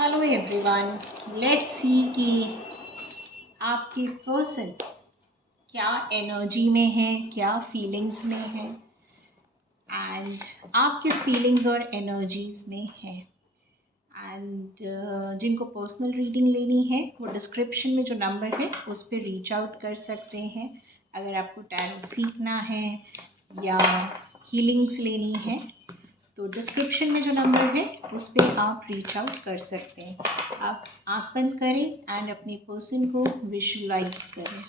Hello everyone, let's see कि आपके person क्या एनर्जी में है, क्या फीलिंग्स में है एंड आप किस फीलिंग्स और एनर्जीज में हैं। एंड जिनको पर्सनल रीडिंग लेनी है वो डिस्क्रिप्शन में जो नंबर है उस पर रीच आउट कर सकते हैं। अगर आपको टैरो सीखना है या हीलिंग्स लेनी है तो डिस्क्रिप्शन में जो नंबर है उस पर आप रीच आउट कर सकते हैं। आप आँख बंद करें एंड अपने पर्सन को विजुलाइज करें।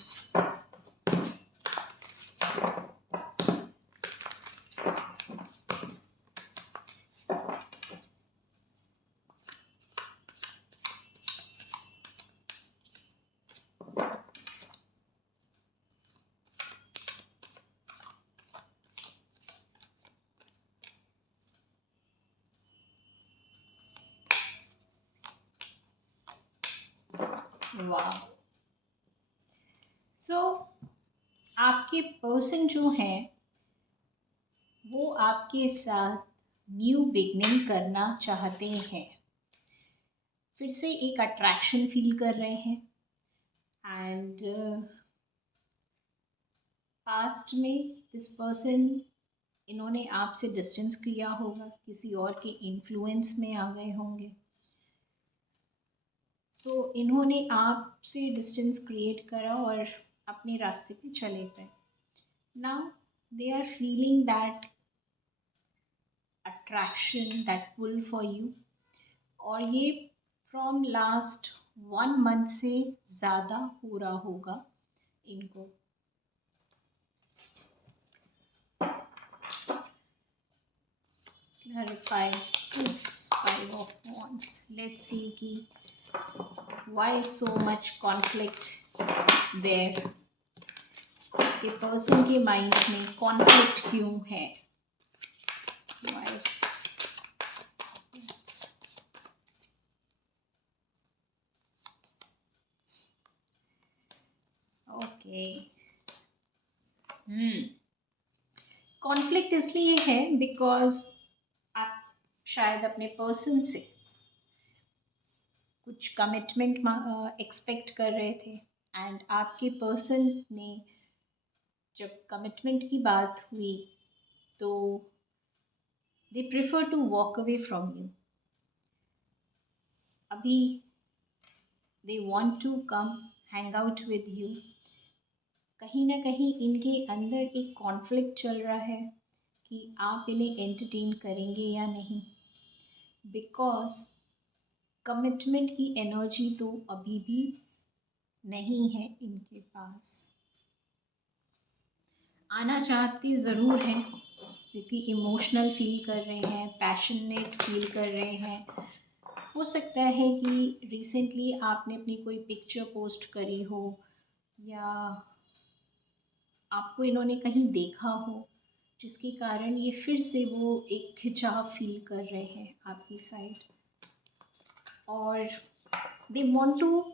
वाह। सो आपके पर्सन जो हैं वो आपके साथ न्यू बिगनिंग करना चाहते हैं। फिर से एक अट्रैक्शन फील कर रहे हैं एंड पास्ट में दिस पर्सन इन्होंने आपसे डिस्टेंस किया होगा, किसी और के इन्फ्लुएंस में आ गए होंगे। सो इन्होंने आपसे डिस्टेंस क्रिएट करा और अपने रास्ते पे चले गए। Now they are feeling that attraction, that pull for you, और ये फ्रॉम लास्ट 1 मंथ से ज़्यादा हो रहा होगा इनको। Clarify this 5 of Wands. Let's see कि why so much conflict there. कि पर्सन के माइंड में कॉन्फ्लिक्ट क्यों है? Why is okay. कॉन्फ्लिक्ट इसलिए है बिकॉज आप शायद अपने पर्सन से कुछ कमिटमेंट एक्सपेक्ट कर रहे थे एंड आपके पर्सन ने जब कमिटमेंट की बात हुई तो they prefer to walk away from you. अभी they want to come hang out with you. कहीं ना कहीं इनके अंदर एक कॉन्फ्लिक्ट चल रहा है कि आप इन्हें एंटरटेन करेंगे या नहीं, बिकॉज कमिटमेंट की एनर्जी तो अभी भी नहीं है इनके पास। आना चाहते ज़रूर हैं क्योंकि इमोशनल फील कर रहे हैं, पैशनेट फील कर रहे हैं। हो सकता है कि रिसेंटली आपने अपनी कोई पिक्चर पोस्ट करी हो या आपको इन्होंने कहीं देखा हो जिसके कारण ये फिर से वो एक खिंचाव फील कर रहे हैं आपकी साइड, और they want to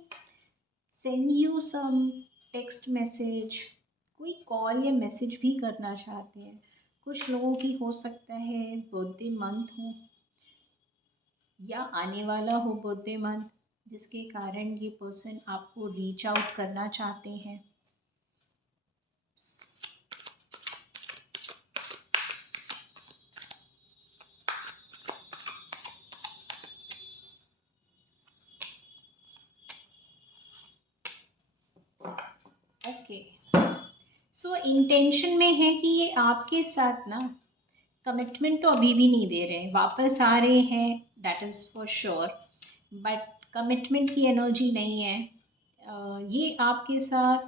send you some text message, कोई कॉल या मैसेज भी करना चाहते हैं। कुछ लोगों की हो सकता है बर्थडे मंथ हो या आने वाला हो बर्थडे मंथ, जिसके कारण ये पर्सन आपको रीच आउट करना चाहते हैं। ओके, सो इंटेंशन में है कि ये आपके साथ ना कमिटमेंट तो अभी भी नहीं दे रहे हैं, वापस आ रहे हैं, that is for sure, but commitment की एनर्जी नहीं है। ये आपके साथ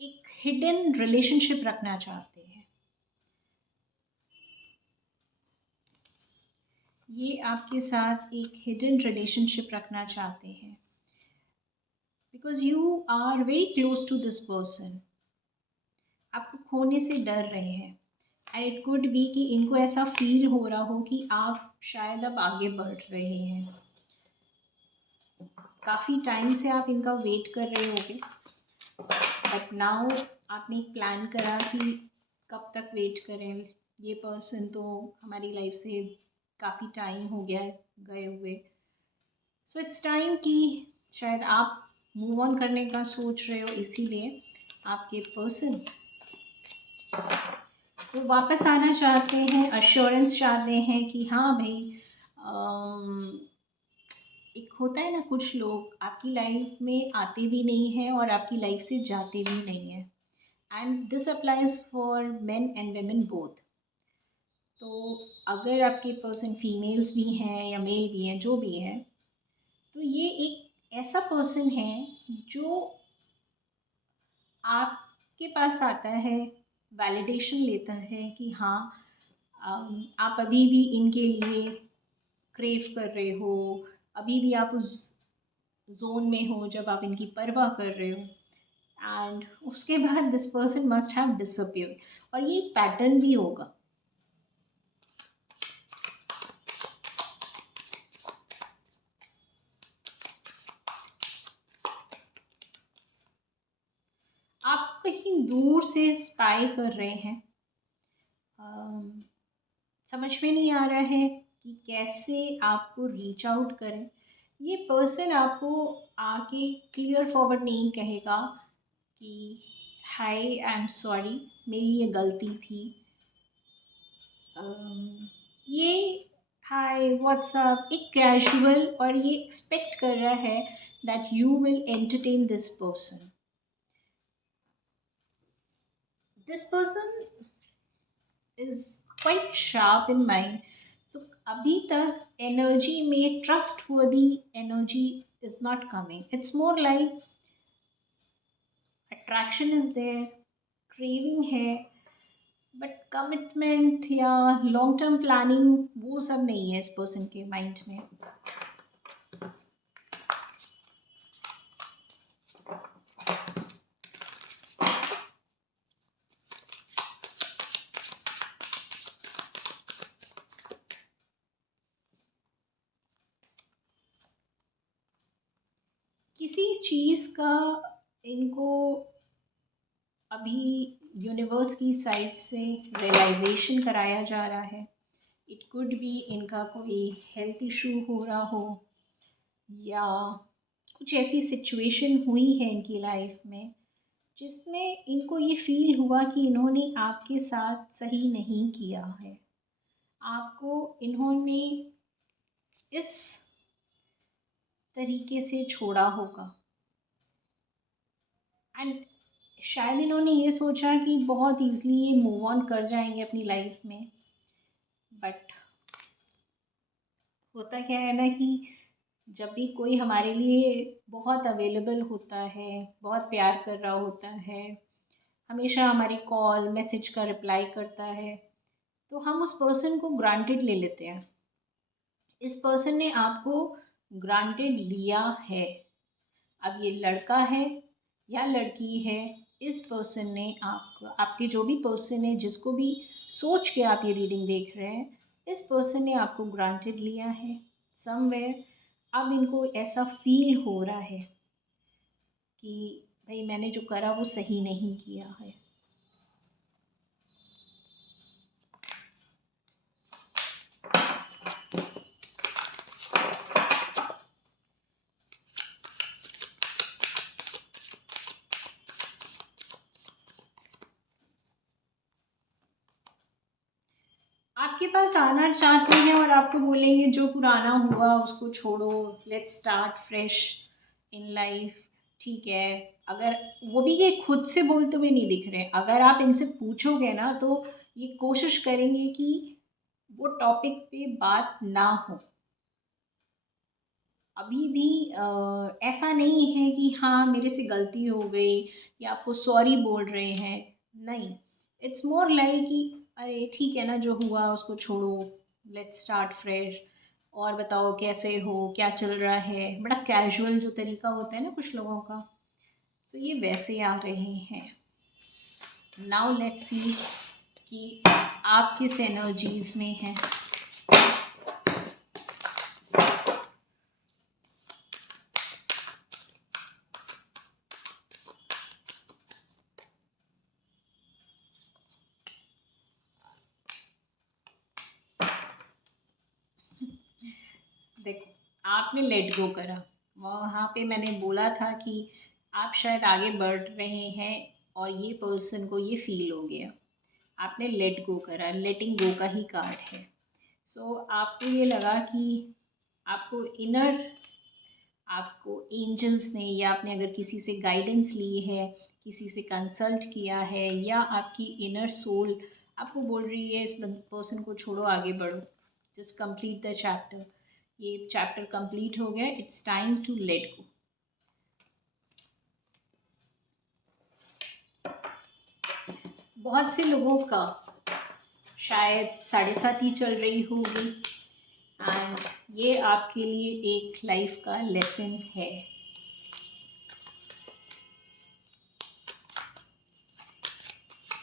एक हिडन रिलेशनशिप रखना चाहते हैं। ये आपके साथ एक हिडन रिलेशनशिप रखना चाहते हैं because you are very close to this person. आपको खोने से डर रहे हैं एंड इट कुड बी कि इनको ऐसा फील हो रहा हो कि आप शायद अब आगे बढ़ रहे हैं। काफ़ी टाइम से आप इनका वेट कर रहे होगे, बट नाउ आपने एक प्लान करा कि कब तक वेट करें, ये पर्सन तो हमारी लाइफ से काफ़ी टाइम हो गया है गए हुए, सो इट्स टाइम कि शायद आप मूव ऑन करने का सोच रहे हो, इसीलिए आपके पर्सन वो वापस आना चाहते हैं, अश्योरेंस चाहते हैं कि हाँ भाई, एक होता है ना, कुछ लोग आपकी लाइफ में आते भी नहीं हैं और आपकी लाइफ से जाते भी नहीं हैं, and this applies for main and women both. तो अगर आपके पर्सन फीमेल्स भी हैं या मेल भी हैं, जो भी हैं, तो ये एक ऐसा पर्सन है जो आपके पास आता है, वैलिडेशन लेता है कि हाँ, आप अभी भी इनके लिए क्रेव कर रहे हो, अभी भी आप उस जोन में हो जब आप इनकी परवाह कर रहे हो, एंड उसके बाद this person must have disappear. और ये पैटर्न भी होगा। आप कहीं दूर से स्पाई कर रहे हैं, समझ में नहीं आ रहा है कि कैसे आपको रीच आउट करें। ये पर्सन आपको आके क्लियर फॉरवर्ड नहीं कहेगा कि हाय, आई एम सॉरी, मेरी ये गलती थी। ये हाय व्हाट्सअप एक कैजुअल, और ये एक्सपेक्ट कर रहा है that you will entertain this person. This person is quite sharp in mind. So अभी तक एनर्जी में trustworthy energy is not coming. It's more like attraction is there, craving है, बट कमिटमेंट या long term planning वो सब नहीं है इस पर्सन के माइंड में। किसी चीज़ का इनको अभी यूनिवर्स की साइड से रियलाइजेशन कराया जा रहा है। इट कुड बी इनका कोई हेल्थ इशू हो रहा हो, या कुछ ऐसी सिचुएशन हुई है इनकी लाइफ में जिसमें इनको ये फील हुआ कि इन्होंने आपके साथ सही नहीं किया है। आपको इन्होंने इस तरीके से छोड़ा होगा, एंड शायद इन्होंने ये सोचा कि बहुत ईज़िली ये मूव ऑन कर जाएंगे अपनी लाइफ में। बट होता क्या है ना कि जब भी कोई हमारे लिए बहुत अवेलेबल होता है, बहुत प्यार कर रहा होता है, हमेशा हमारी कॉल मैसेज का रिप्लाई करता है, तो हम उस पर्सन को ग्रांटेड ले लेते हैं। इस पर्सन ने आपको ग्रांटेड लिया है। अब ये लड़का है या लड़की है, इस पर्सन ने आपको, आपके जो भी पर्सन है, जिसको भी सोच के आप ये रीडिंग देख रहे हैं, इस पर्सन ने आपको ग्रांटेड लिया है समवेयर। अब इनको ऐसा फील हो रहा है कि भाई मैंने जो करा वो सही नहीं किया है। आपके पास आना चाहते हैं और आपको बोलेंगे जो पुराना हुआ उसको छोड़ो, let's start fresh in life. ठीक है, अगर वो भी ये खुद से बोलते हुए नहीं दिख रहे, अगर आप इनसे पूछोगे ना तो ये कोशिश करेंगे कि वो टॉपिक पे बात ना हो। अभी भी ऐसा नहीं है कि हाँ मेरे से गलती हो गई या आपको सॉरी बोल रहे हैं, नहीं। इट्स मोर लाइक कि अरे ठीक है ना, जो हुआ उसको छोड़ो, लेट्स स्टार्ट फ्रेश। और बताओ कैसे हो, क्या चल रहा है, बड़ा कैजुअल जो तरीका होता है ना कुछ लोगों का। सो ये वैसे आ रहे हैं। नाउ लेट्स सी कि आप किस एनर्जीज में हैं। देखो, आपने लेट गो करा। वहाँ पे मैंने बोला था कि आप शायद आगे बढ़ रहे हैं और ये पर्सन को ये फील हो गया। आपने लेट गो करा, लेटिंग गो का ही कार्ड है। सो आपको ये लगा कि आपको इनर, आपको एंजल्स ने, या आपने अगर किसी से गाइडेंस ली है, किसी से कंसल्ट किया है, या आपकी इनर सोल आपको बोल रही है इस पर्सन को छोड़ो, आगे बढ़ो, जस्ट कंप्लीट द चैप्टर। ये चैप्टर कंप्लीट हो गया, it's time to let go. बहुत से लोगों का शायद 7.5 ही चल रही होगी, एंड ये आपके लिए एक लाइफ का लेसन है।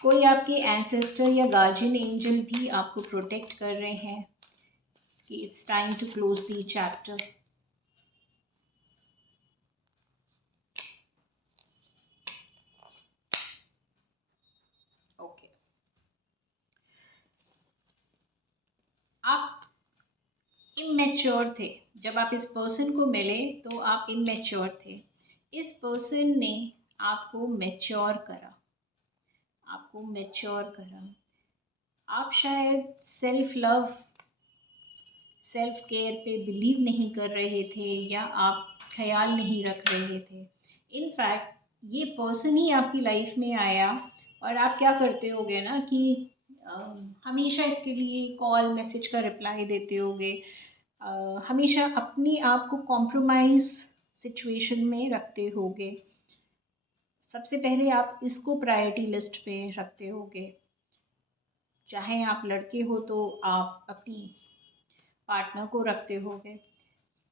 कोई आपके एंसेस्टर या गार्जियन एंजल भी आपको प्रोटेक्ट कर रहे हैं कि it's time to close the chapter. Okay, आप इमेच्योर थे जब आप इस पर्सन को मिले, तो आप इमेच्योर थे। इस पर्सन ने आपको मैच्योर करा, आपको मैच्योर करा। आप शायद सेल्फ लव, सेल्फ केयर पे बिलीव नहीं कर रहे थे, या आप ख्याल नहीं रख रहे थे। इनफैक्ट ये पर्सन ही आपकी लाइफ में आया, और आप क्या करते होगे ना कि हमेशा इसके लिए कॉल मैसेज का रिप्लाई देते होगे, हमेशा अपने आप को कॉम्प्रोमाइज़ सिचुएशन में रखते होगे। सबसे पहले आप इसको प्रायोरिटी लिस्ट पे रखते होगे। चाहे आप लड़के हो तो आप अपनी पार्टनर को रखते होगे।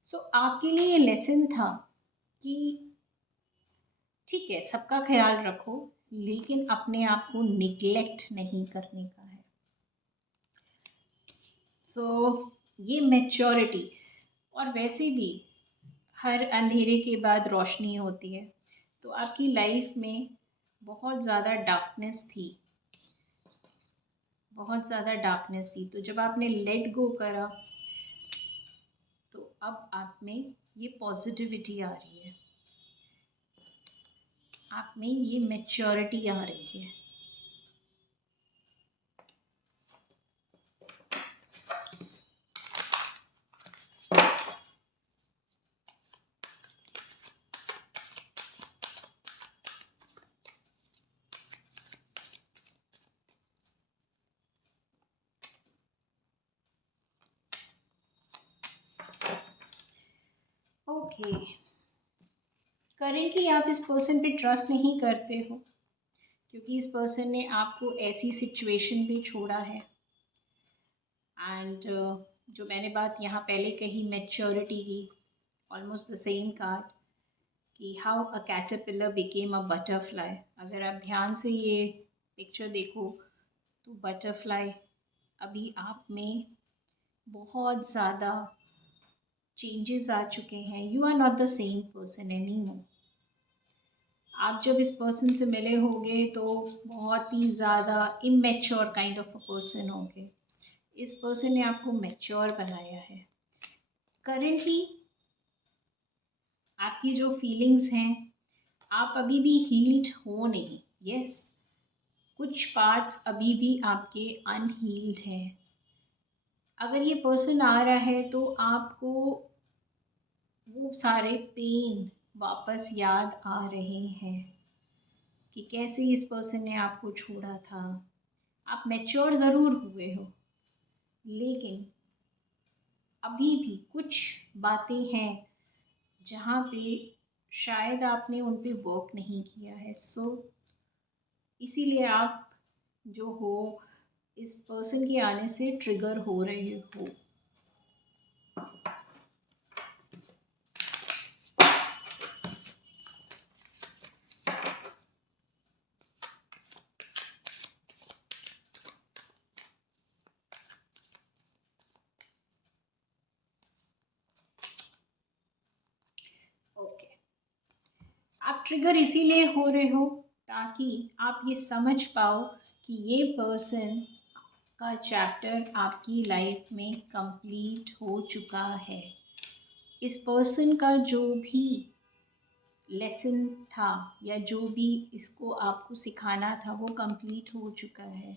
सो आपके लिए ये लेसन था कि ठीक है, सबका ख्याल रखो, लेकिन अपने आप को निग्लेक्ट नहीं करने का है। सो ये मैच्योरिटी, और वैसे भी हर अंधेरे के बाद रोशनी होती है, तो आपकी लाइफ में बहुत ज़्यादा डार्कनेस थी, बहुत ज़्यादा डार्कनेस थी। तो जब आपने लेट गो करा, तो अब आप में ये पॉजिटिविटी आ रही है, आप में ये मैच्योरिटी आ रही है। ओके, करेंटली आप इस पर्सन पे ट्रस्ट नहीं करते हो, क्योंकि इस पर्सन ने आपको ऐसी सिचुएशन पे छोड़ा है। एंड जो मैंने बात यहाँ पहले कही मैच्योरिटी की, ऑलमोस्ट द सेम कार्ड, कि how a caterpillar became a butterfly. अगर आप ध्यान से ये पिक्चर देखो, तो बटरफ्लाई अभी आप में बहुत ज़्यादा चेंजेस आ चुके हैं। You are not the same person anymore. आप जब इस पर्सन से मिले होंगे तो बहुत ही ज़्यादा immature kind of a person होंगे। इस पर्सन ने आपको मैच्योर बनाया है। करेंटली आपकी जो फीलिंग्स हैं, आप अभी भी हील्ड हो नहीं। यस, कुछ पार्ट्स अभी भी आपके अनहील्ड हैं। अगर ये पर्सन आ रहा है तो आपको वो सारे पेन वापस याद आ रहे हैं कि कैसे इस पर्सन ने आपको छोड़ा था। आप मैच्योर ज़रूर हुए हो, लेकिन अभी भी कुछ बातें हैं जहाँ पे शायद आपने उन पे वर्क नहीं किया है। सो इसीलिए आप जो हो, इस पर्सन के आने से ट्रिगर हो रहे हो। ओके, आप ट्रिगर इसीलिए हो रहे हो ताकि आप ये समझ पाओ कि ये पर्सन का चैप्टर आपकी लाइफ में कंप्लीट हो चुका है। इस पर्सन का जो भी लेसन था या जो भी इसको आपको सिखाना था वो कंप्लीट हो चुका है।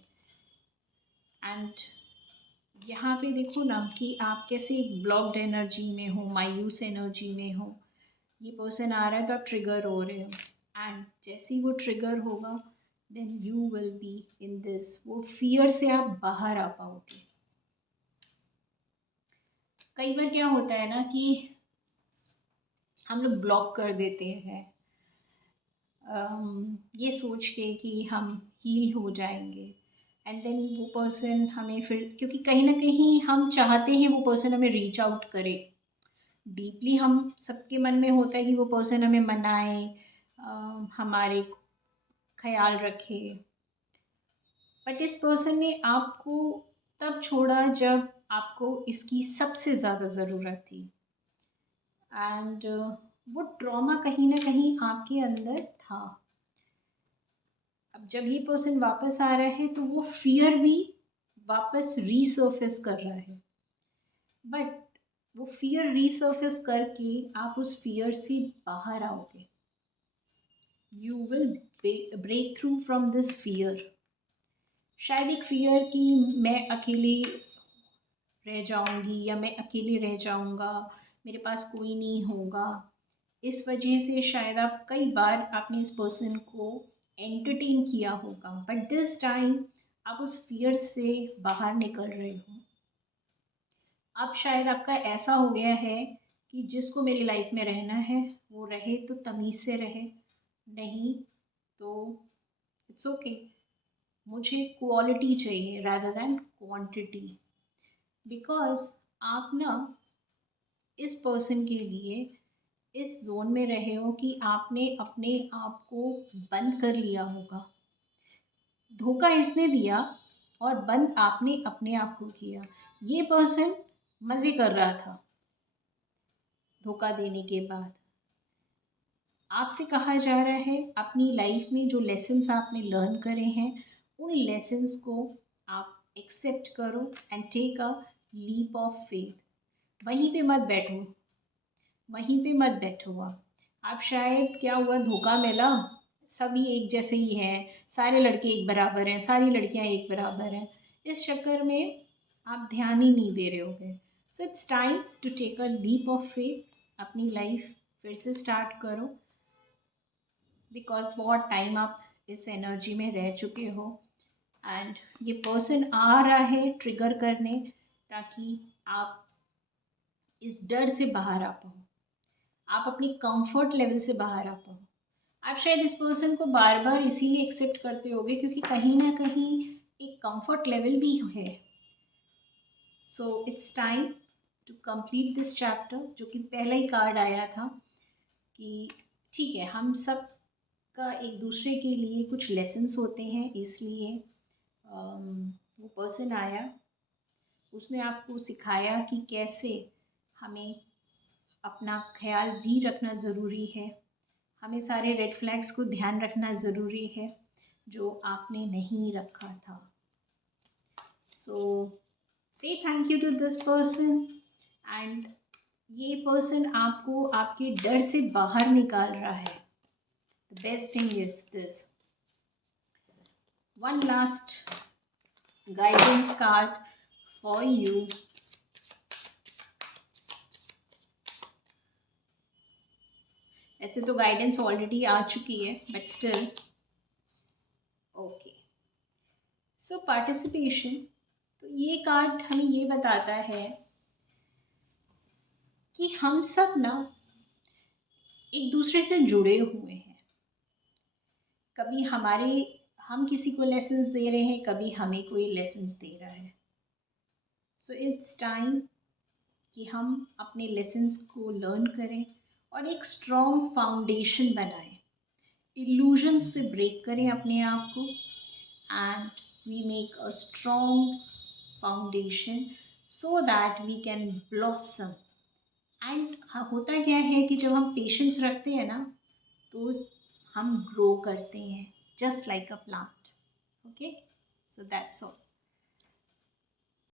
एंड यहाँ पे देखो ना कि आप कैसे एक ब्लॉक्ड एनर्जी में हो, मायूस एनर्जी में हो। ये पर्सन आ रहा है तो आप ट्रिगर हो रहे हो, एंड जैसे ही वो ट्रिगर होगा then you will be in this, वो फियर से आप बाहर आ पाओगे। कई बार क्या होता है ना कि हम लोग ब्लॉक कर देते हैं ये सोच के कि हम हील हो जाएंगे, एंड देन वो पर्सन हमें फिर, क्योंकि कहीं ना कहीं हम चाहते हैं वो पर्सन हमें रीच आउट करे। डीपली हम सबके मन में होता है कि वो पर्सन हमें मनाए, हमारे ख्याल रखे। बट इस पर्सन ने आपको तब छोड़ा जब आपको इसकी सबसे ज़्यादा ज़रूरत थी, एंड वो ट्रॉमा कहीं ना कहीं आपके अंदर था। अब जब ये पर्सन वापस आ रहा है तो वो फियर भी वापस रीसर्फेस कर रहा है, बट वो फियर रीसर्फेस करके आप उस फियर से बाहर आओगे। You will break through from this fear. शायद एक फियर कि मैं अकेले रह जाऊंगी या मैं अकेले रह जाऊंगा, मेरे पास कोई नहीं होगा। इस वजह से शायद आप कई बार आपने इस पर्सन को एंटरटेन किया होगा, बट दिस टाइम आप उस फियर से बाहर निकल रहे हो। अब शायद आपका ऐसा हो गया है कि जिसको मेरी लाइफ में रहना है वो रहे तो तमीज़ से रहे, नहीं तो इट्स ओके। मुझे क्वालिटी चाहिए रादर देन क्वांटिटी, बिकॉज आप ना इस पर्सन के लिए इस जोन में रहे हो कि आपने अपने आप को बंद कर लिया होगा। धोखा इसने दिया और बंद आपने अपने आप को किया। ये पर्सन मज़े कर रहा था धोखा देने के बाद। आपसे कहा जा रहा है अपनी लाइफ में जो लेसन्स आपने लर्न करे हैं उन लेसन्स को आप एक्सेप्ट करो and take a leap of faith. वहीं पे मत बैठो, वहीं पे मत बैठो। आप शायद क्या हुआ, धोखा मिला, सभी एक जैसे ही हैं, सारे लड़के एक बराबर हैं, सारी लड़कियां एक बराबर हैं, इस चक्कर में आप ध्यान ही नहीं दे रहे होगे। So it's time to take a leap of faith. अपनी लाइफ फिर से स्टार्ट करो, बिकॉज बहुत टाइम आप इस एनर्जी में रह चुके हो, एंड ये पर्सन आ रहा है ट्रिगर करने ताकि आप इस डर से बाहर आ पाओ, आप अपनी कंफर्ट लेवल से बाहर आ पाओ। आप शायद इस पर्सन को बार बार इसीलिए एक्सेप्ट करते होगे क्योंकि कहीं ना कहीं एक कंफर्ट लेवल भी है। So it's time to complete this chapter, जो कि पहला ही कार्ड आया था कि ठीक है, हम सब का एक दूसरे के लिए कुछ लेसन्स होते हैं, इसलिए वो पर्सन आया, उसने आपको सिखाया कि कैसे हमें अपना ख्याल भी रखना ज़रूरी है, हमें सारे रेड फ्लैग्स को ध्यान रखना ज़रूरी है जो आपने नहीं रखा था। So say thank you to this person, and ये पर्सन आपको आपके डर से बाहर निकाल रहा है। The best thing is this. One last guidance card for you. ऐसे तो गाइडेंस ऑलरेडी आ चुकी है, but still okay. So participation, तो ये कार्ड हमें ये बताता है कि हम सब ना एक दूसरे से जुड़े हुए हैं। कभी हम किसी को लेसन्स दे रहे हैं, कभी हमें कोई लेसन्स दे रहा है। सो इट्स टाइम कि हम अपने लेसन्स को लर्न करें और एक स्ट्रॉन्ग फाउंडेशन बनाएं, इल्यूजन से ब्रेक करें अपने आप को, and we make a strong foundation so that we can blossom. And होता क्या है कि जब हम पेशेंस रखते हैं ना तो हम ग्रो करते हैं, just like a plant. Okay, so that's all.